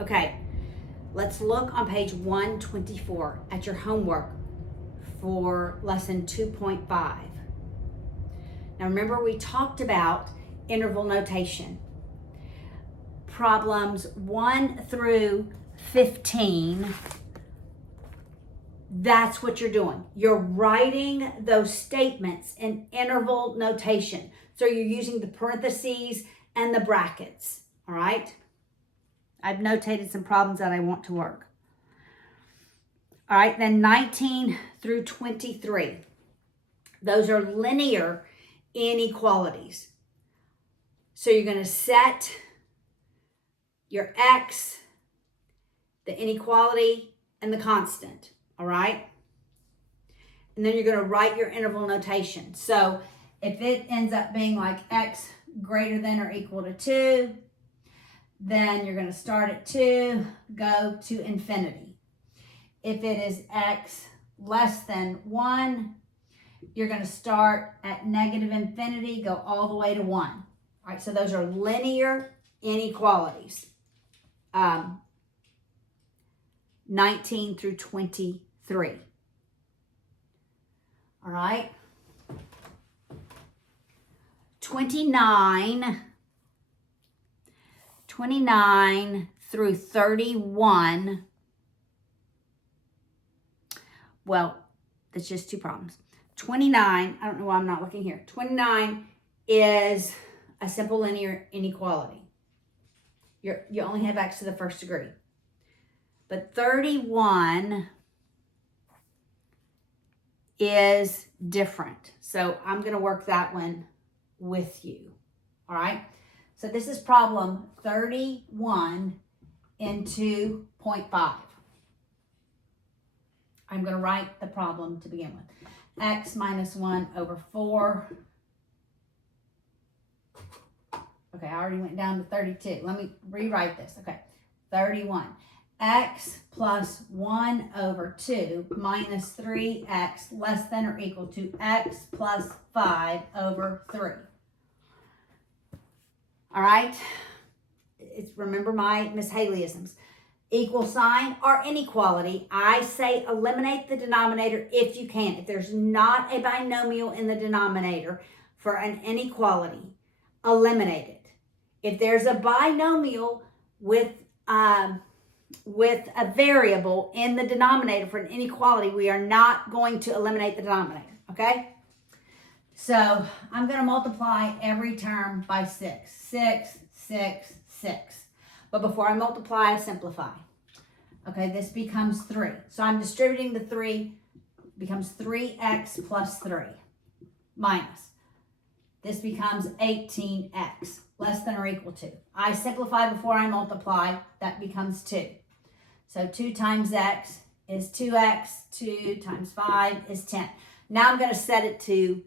Okay, let's look on page 124 at your homework for lesson 2.5. Now remember, we talked about interval notation. Problems 1 through 15, that's what you're doing. You're writing those statements in interval notation. So you're using the parentheses and the brackets, all right? I've notated some problems that I want to work. All right, then 19 through 23. Those are linear inequalities. So you're going to set your x, the inequality, and the constant, all right? And then you're going to write your interval notation. So if it ends up being like x greater than or equal to 2, then you're going to start at 2, go to infinity. If it is x less than 1, you're going to start at negative infinity, go all the way to 1. All right, so those are linear inequalities. 19 through 23. All right. 29 through 31. Well, that's just two problems. 29, I don't know why I'm not looking here. 29 is a simple linear inequality. You only have x to the first degree. But 31 is different. So I'm going to work that one with you. All right. So this is problem 31 in 2.5. I'm going to write the problem to begin with. X minus 1 over 4. Okay, I already went down to 32. Let me rewrite this. Okay, 31. X plus 1 over 2 minus 3x less than or equal to x plus 5 over 3. All right? Remember my Miss Haleyisms. Equal sign or inequality. I say eliminate the denominator if you can. If there's not a binomial in the denominator for an inequality, eliminate it. If there's a binomial with a variable in the denominator for an inequality, we are not going to eliminate the denominator, okay? So I'm going to multiply every term by 6. 6, 6, 6. But before I multiply, I simplify. Okay, this becomes 3. So I'm distributing the 3, becomes 3x plus 3 minus. This becomes 18x less than or equal to. I simplify before I multiply, that becomes 2. So 2 times x is 2x, 2 times 5 is 10. Now I'm going to set it to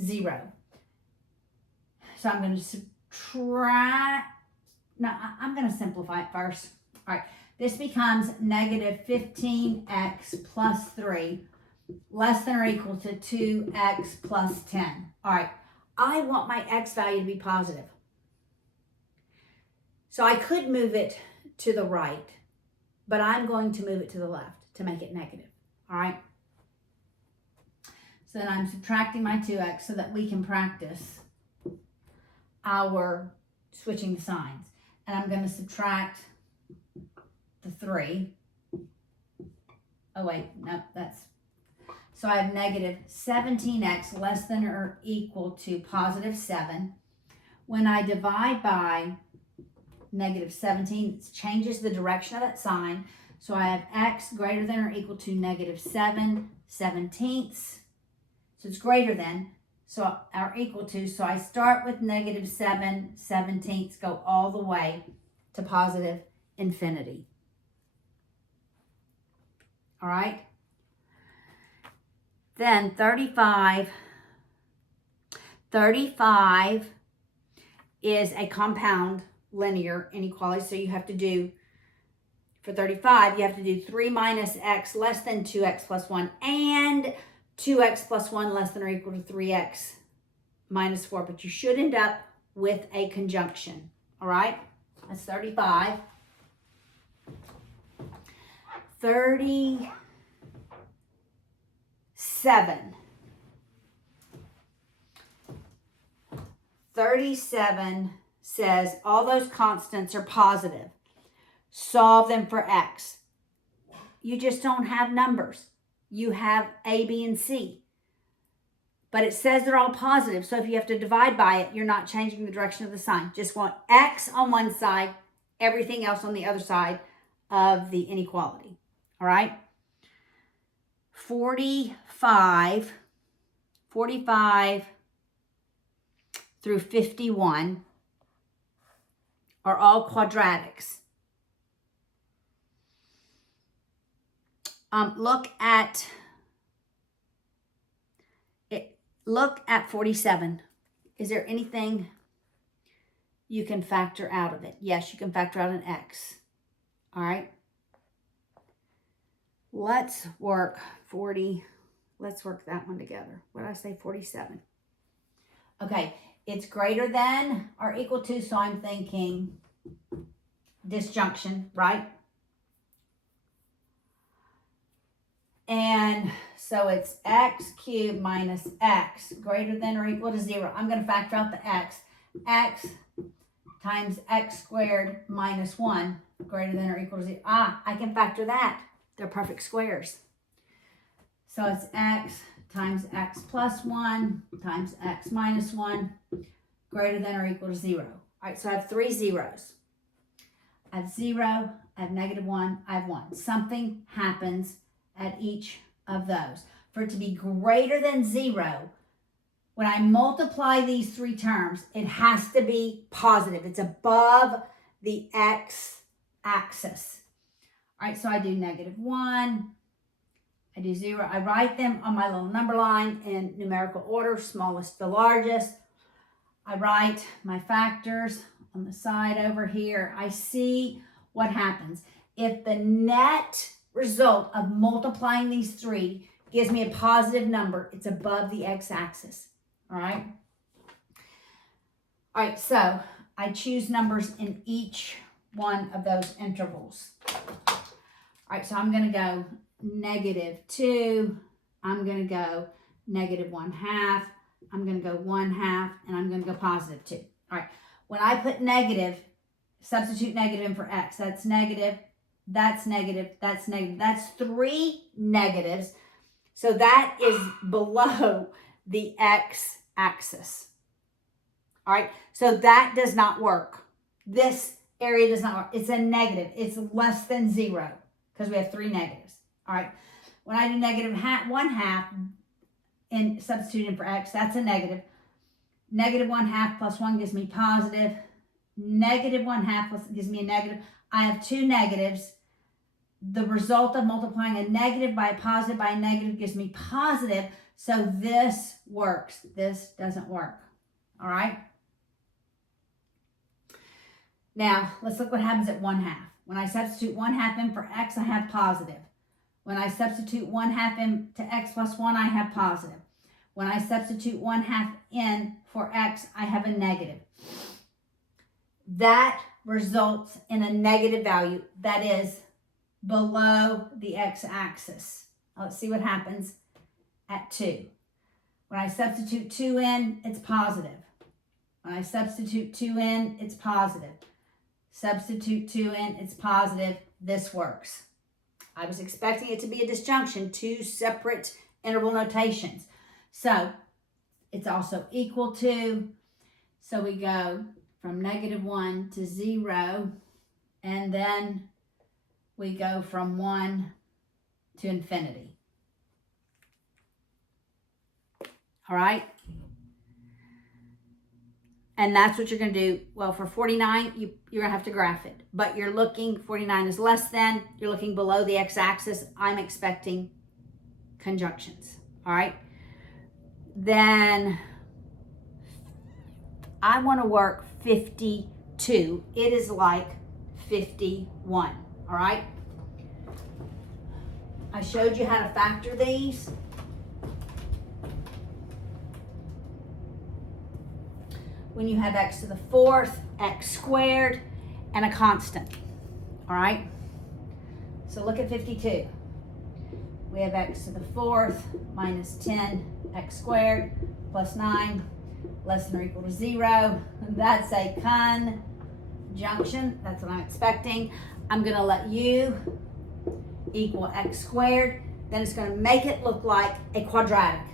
0. So I'm going to subtract. No, I'm going to simplify it first. All right, this becomes negative 15x plus 3 less than or equal to 2x plus 10. All right, I want my x value to be positive. So I could move it to the right, but I'm going to move it to the left to make it negative. All right. So then I'm subtracting my 2x so that we can practice our switching the signs. And I'm going to subtract the 3. Oh, wait, no, that's... So I have negative 17x less than or equal to positive 7. When I divide by negative 17, it changes the direction of that sign. So I have x greater than or equal to negative 7/17. So it's greater than, so or equal to. So I start with negative 7/17, go all the way to positive infinity. All right. Then 35 is a compound linear inequality. So you have to do, for 35, you have to do 3 minus x less than 2x plus 1 and 2x plus 1 less than or equal to 3x minus 4. But you should end up with a conjunction. All right? That's 35. 37. 37 says all those constants are positive. Solve them for x. You just don't have numbers. You have A, B, and C. But it says they're all positive, so if you have to divide by it, you're not changing the direction of the sign. Just want x on one side, everything else on the other side of the inequality. All right? 45 through 51 are all quadratics. Look at 47. Is there anything you can factor out of it? Yes, you can factor out an x. All right. Let's work that one together. What did I say? 47. Okay, it's greater than or equal to, so I'm thinking disjunction, right? And so it's x cubed minus x greater than or equal to 0. I'm going to factor out the x. X times x squared minus 1 greater than or equal to 0. I can factor that. They're perfect squares. So it's x times x plus 1 times x minus 1 greater than or equal to 0. All right, so I have 3 zeros. I have 0, I have -1, I have 1. Something happens at each of those. For it to be greater than 0, when I multiply these 3 terms, it has to be positive. It's above the x-axis. All right, so I do -1, I do 0. I write them on my little number line in numerical order, smallest to largest. I write my factors on the side over here. I see what happens. If the net result of multiplying these 3 gives me a positive number, it's above the x-axis. All right? All right, so I choose numbers in each one of those intervals. All right, so I'm going to go -2. I'm going to go -1/2. I'm going to go 1/2, and I'm going to go +2. All right, when I put negative, substitute negative in for x. That's negative, that's negative, that's negative. That's 3 negatives. So that is below the x-axis. All right, so that does not work. This area does not work. It's a negative. It's less than 0 because we have 3 negatives. All right, when I do -1/2 and substitute in for x, that's a negative. -1/2 plus 1 gives me positive. -1/2 gives me a negative. I have 2 negatives. The result of multiplying a negative by a positive by a negative gives me positive. So this works. This doesn't work. All right. Now, let's look what happens at 1/2. When I substitute 1/2 in for x, I have positive. When I substitute 1/2 in to x plus 1, I have positive. When I substitute 1/2 in for x, I have a negative. That results in a negative value that is below the x-axis. Let's see what happens at 2. When I substitute 2 in, it's positive. When I substitute 2 in, it's positive. Substitute 2 in, it's positive. This works. I was expecting it to be a disjunction, 2 separate interval notations. So it's also equal to. So we go from -1 to 0, and then we go from 1 to infinity. All right? And that's what you're going to do. Well, for 49, you're going to have to graph it. But you're looking, 49 is less than, you're looking below the x-axis. I'm expecting conjunctions. All right? Then I want to work 52. It is like 51. All right? I showed you how to factor these. When you have x to the 4th, x squared, and a constant. All right? So look at 52. We have x to the fourth minus 10 x squared plus 9 less than or equal to 0. That's a conjunction. That's what I'm expecting. I'm going to let u equal x squared. Then it's going to make it look like a quadratic.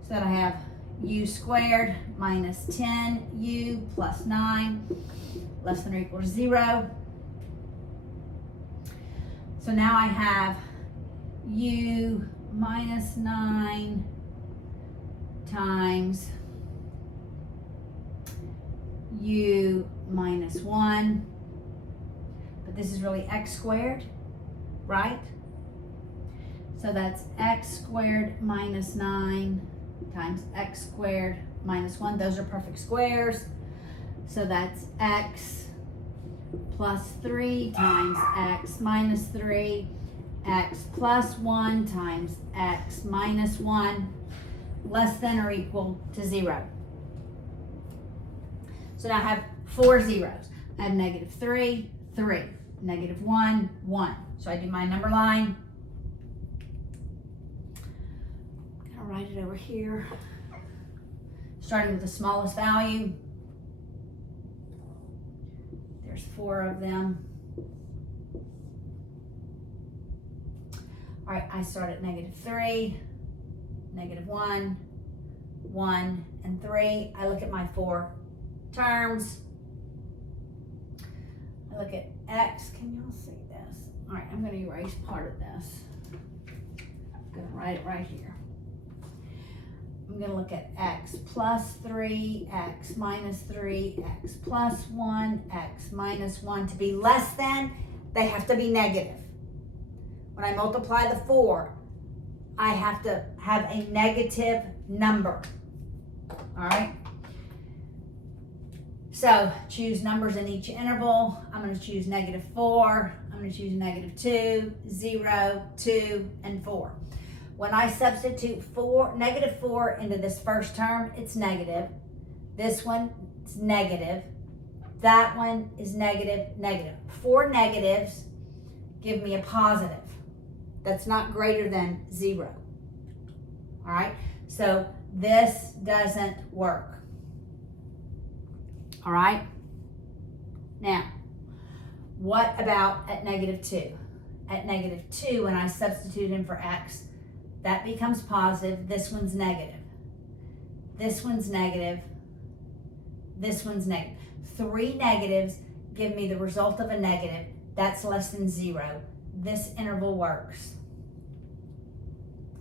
So that I have u squared minus 10u plus 9 less than or equal to 0. So now I have u minus 9 times u minus 1. But this is really x squared, right? So that's x squared minus 9 times x squared minus 1. Those are perfect squares. So that's x plus 3 times x minus 3, x plus 1 times x minus 1 less than or equal to 0. So now I have 4 zeros. I have negative 3, 3, negative 1, 1. So I do my number line. I'm gonna write it over here. Starting with the smallest value. There's 4 of them. All right, I start at negative 3, negative 1, 1, and 3. I look at my 4 terms. I look at x. Can y'all see this? All right, I'm going to erase part of this. I'm going to write it right here. I'm going to look at x plus 3, x minus 3, x plus 1, x minus 1. To be less than, they have to be negative. When I multiply the 4, I have to have a negative number. All right? So choose numbers in each interval. I'm going to choose negative 4. I'm going to choose negative 2, 0, 2, and 4. When I substitute negative 4 into this first term, it's negative. This one is negative. That one is negative, negative. 4 negatives give me a positive. That's not greater than 0. All right? So this doesn't work. All right? Now, what about at negative 2? At negative 2, when I substitute in for x, that becomes positive. This one's negative. This one's negative. This one's negative. 3 negatives give me the result of a negative. That's less than 0. This interval works.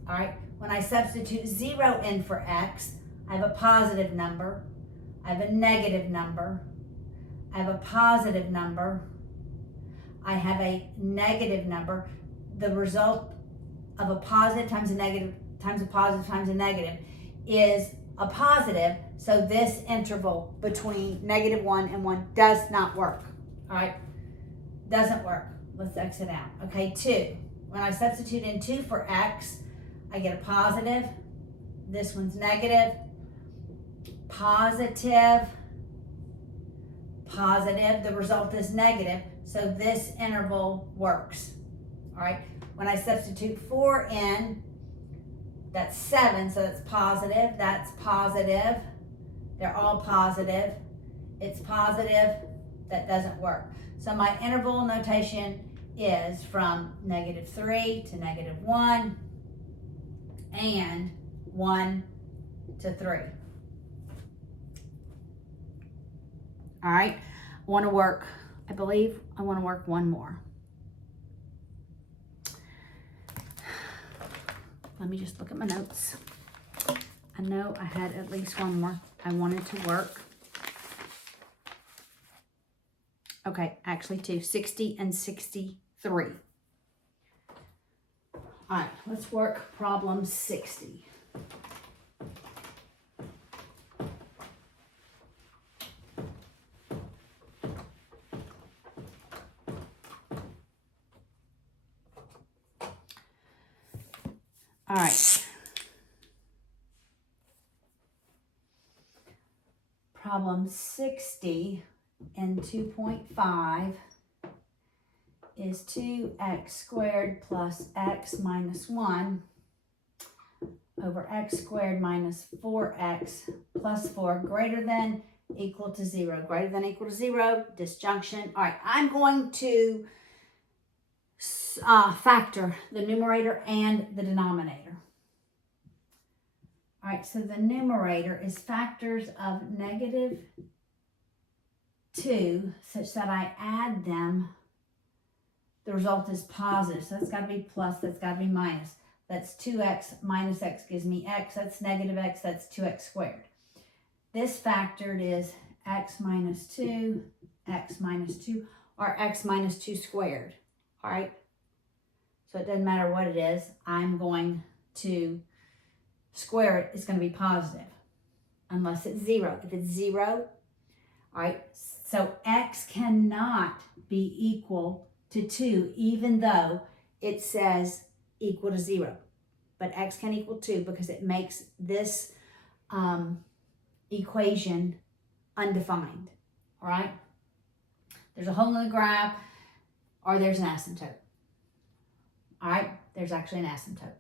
All right? When I substitute 0 in for x, I have a positive number. I have a negative number. I have a positive number. I have a negative number. The result of a positive times a negative times a positive times a negative is a positive. So this interval between negative 1 and 1 does not work. All right? Doesn't work. Let's exit out. Okay, 2. When I substitute in 2 for x, I get a positive. This one's negative. Positive. Positive. The result is negative. So this interval works. All right. When I substitute 4 in, that's 7. So that's positive. That's positive. They're all positive. It's positive. That doesn't work. So my interval notation is from negative 3 to negative 1 and 1 to 3. All right, I want to work one more. Let me just look at my notes. I know I had at least one more I wanted to work. Okay, actually 2, 60 and 63. All right, let's work problem 60. All right. Problem 60 and 2.5 is 2x squared plus x minus 1 over x squared minus 4x plus 4 greater than equal to 0. Greater than equal to 0, disjunction. All right, I'm going to factor the numerator and the denominator. All right, so the numerator is factors of negative 2 such that I add them. The result is positive, so that's got to be plus, that's got to be minus. That's 2x minus x gives me x, that's negative x, that's 2x squared. This factored is x minus 2, or x minus 2 squared, all right? So it doesn't matter what it is, I'm going to square it, it's going to be positive, unless it's 0. If it's 0, all right, so x cannot be equal to 2, even though it says equal to 0. But x can equal 2 because it makes this equation undefined, all right? There's a hole in the graph, or there's an asymptote. All right, there's actually an asymptote.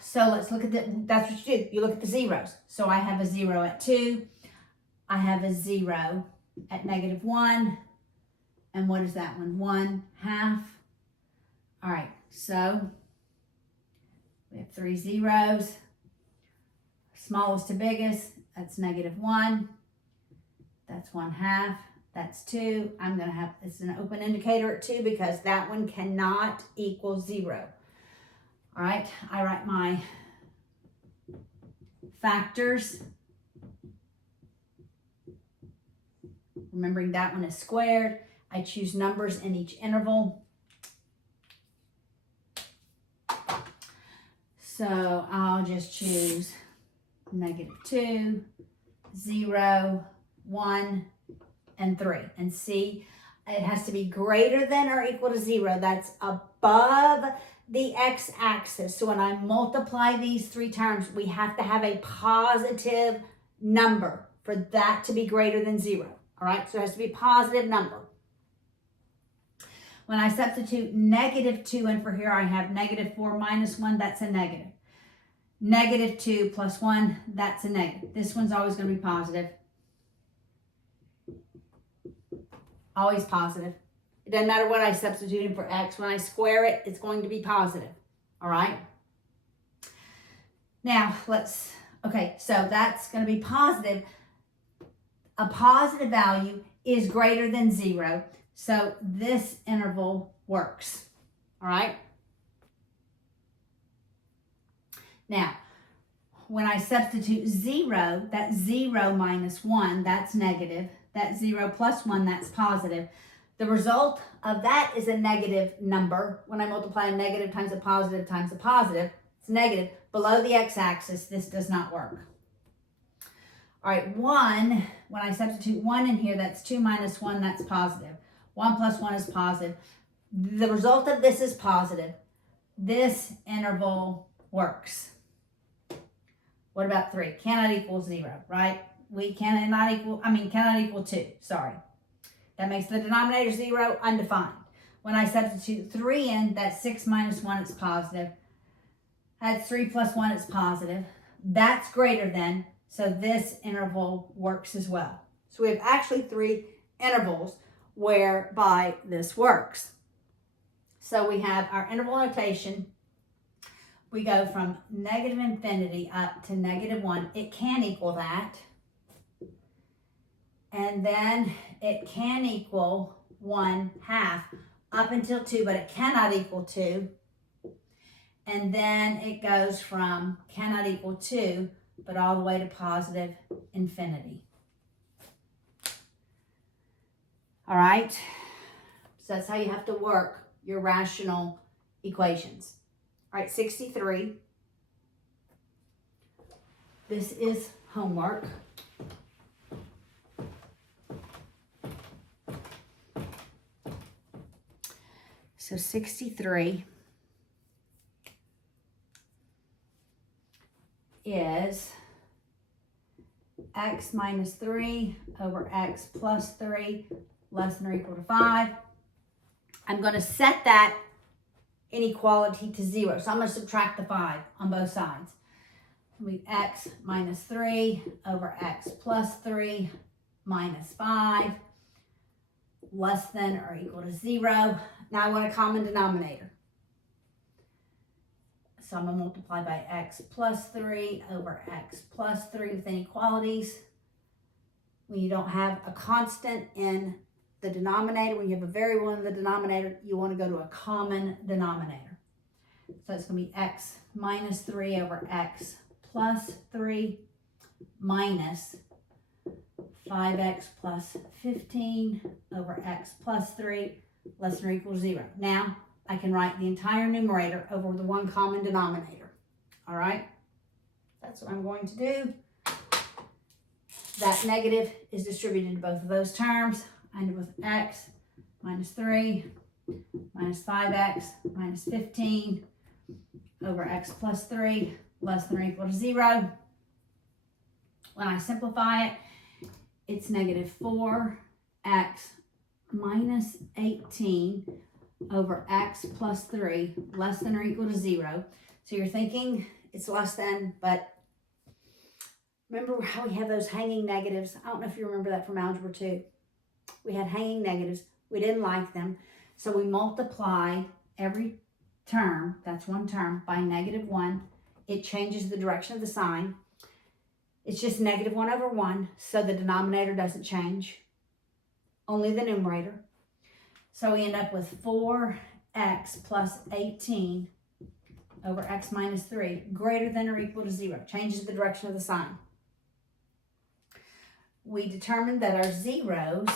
So let's look at that's what you do. You look at the zeros. So I have a 0 at 2. I have a 0 at negative 1. And what is that one? 1/2. All right, so we have 3 zeros. Smallest to biggest, that's negative 1. That's 1/2. That's 2. I'm going to have, it's an open indicator at 2 because that one cannot equal 0. All right, I write my factors. Remembering that one is squared. I choose numbers in each interval. So I'll just choose negative 2, 0, 1, and 3. And see, it has to be greater than or equal to 0. That's above the x-axis. So when I multiply these 3 terms, we have to have a positive number for that to be greater than 0. All right, so it has to be a positive number. When I substitute negative 2 in for here, I have negative 4 minus 1, that's a negative. Negative 2 plus 1, that's a negative. This one's always going to be positive. Always positive. It doesn't matter what I substitute in for x. When I square it, it's going to be positive. All right? Now, okay, so that's going to be positive. A positive value is greater than 0. So this interval works. All right? Now, when I substitute 0, that's 0 minus 1, that's negative. That 0 plus 1, that's positive. The result of that is a negative number. When I multiply a negative times a positive, it's negative. Below the x-axis, this does not work. All right, 1, when I substitute 1 in here, that's 2 minus 1, that's positive. 1 plus 1 is positive. The result of this is positive. This interval works. What about 3? Cannot equal 0, right? Cannot equal 2, sorry. That makes the denominator 0, undefined. When I substitute 3 in, that's 6 minus 1, it's positive. That's 3 plus 1, it's positive. That's greater than, so this interval works as well. So we have actually 3 intervals whereby this works. So we have our interval notation. We go from negative infinity up to negative 1. It can equal that. And then it can equal 1/2 up until 2, but it cannot equal 2. And then it goes from cannot equal 2, but all the way to positive infinity. All right? So that's how you have to work your rational equations. All right, 63. This is homework. So 63 is x minus 3 over x plus 3 less than or equal to 5. I'm going to set that inequality to 0. So I'm going to subtract the 5 on both sides. We x minus 3 over x plus 3 minus 5 less than or equal to 0. Now I want a common denominator. So I'm going to multiply by x plus 3 over x plus 3 with inequalities. When you don't have a constant in the denominator, when you have a variable in the denominator, you want to go to a common denominator. So it's going to be x minus 3 over x plus 3 minus 5x plus 15 over x plus 3 less than or equal to 0. Now I can write the entire numerator over the one common denominator. All right, that's what I'm going to do. That negative is distributed to both of those terms. I end up with x minus 3 minus 5x minus 15 over x plus 3 less than or equal to 0. When I simplify it, it's negative 4x minus 18 over x plus 3 less than or equal to 0. So you're thinking it's less than, but remember how we have those hanging negatives? I don't know if you remember that from Algebra 2. We had hanging negatives. We didn't like them. So we multiplied every term, that's one term, by negative 1. It changes the direction of the sign. It's just negative 1 over 1, so the denominator doesn't change, only the numerator. So we end up with 4x plus 18 over x minus 3 greater than or equal to 0. Changes the direction of the sign. We determined that our zeros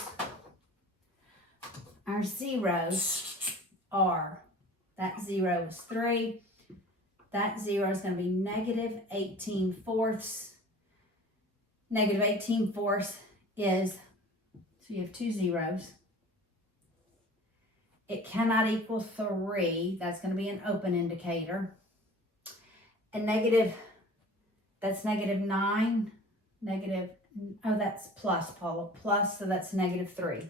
are, that 0 is 3. That 0 is going to be negative 18 fourths. Negative 18 fourths is, so you have two zeros. It cannot equal 3. That's going to be an open indicator. And negative, that's negative 9. Negative, oh, that's plus, Paula. Plus, so that's negative 3.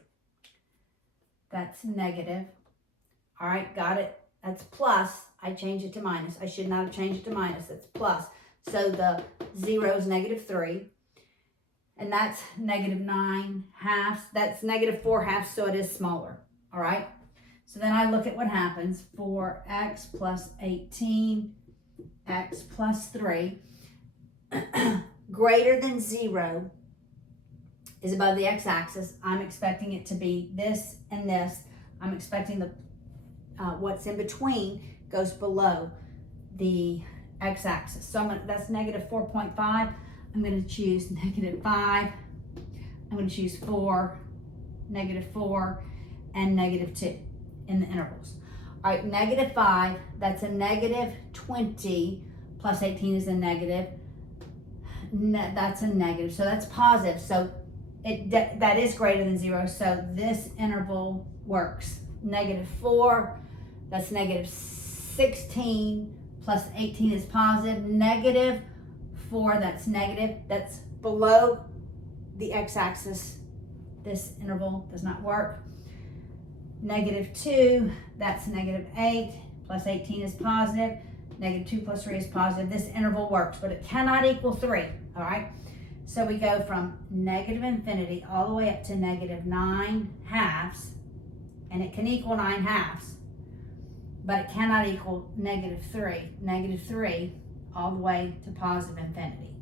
That's negative. All right, got it. That's plus. I change it to minus. I should not have changed it to minus. That's plus. So the 0 is negative 3. And that's negative 9 halves. That's negative 4 halves, so it is smaller. All right. So then I look at what happens. 4x plus 18, x plus 3, greater than 0 is above the x-axis. I'm expecting it to be this and this. I'm expecting the what's in between goes below the x-axis. So that's negative 4.5. I'm going to choose negative 5. I'm going to choose 4, negative 4, and negative 2 in the intervals. All right, negative 5, that's a negative 20, plus 18 is a negative. That's a negative, so that's positive. So that is greater than 0, so this interval works. Negative 4, that's negative 16, plus 18 is positive. Negative 4, that's negative. That's below the x-axis. This interval does not work. Negative 2, that's negative 8, plus 18 is positive. Negative 2 plus 3 is positive. This interval works, but it cannot equal 3, all right? So we go from negative infinity all the way up to negative 9 halves, and it can equal 9 halves, but it cannot equal negative 3. Negative 3 all the way to positive infinity.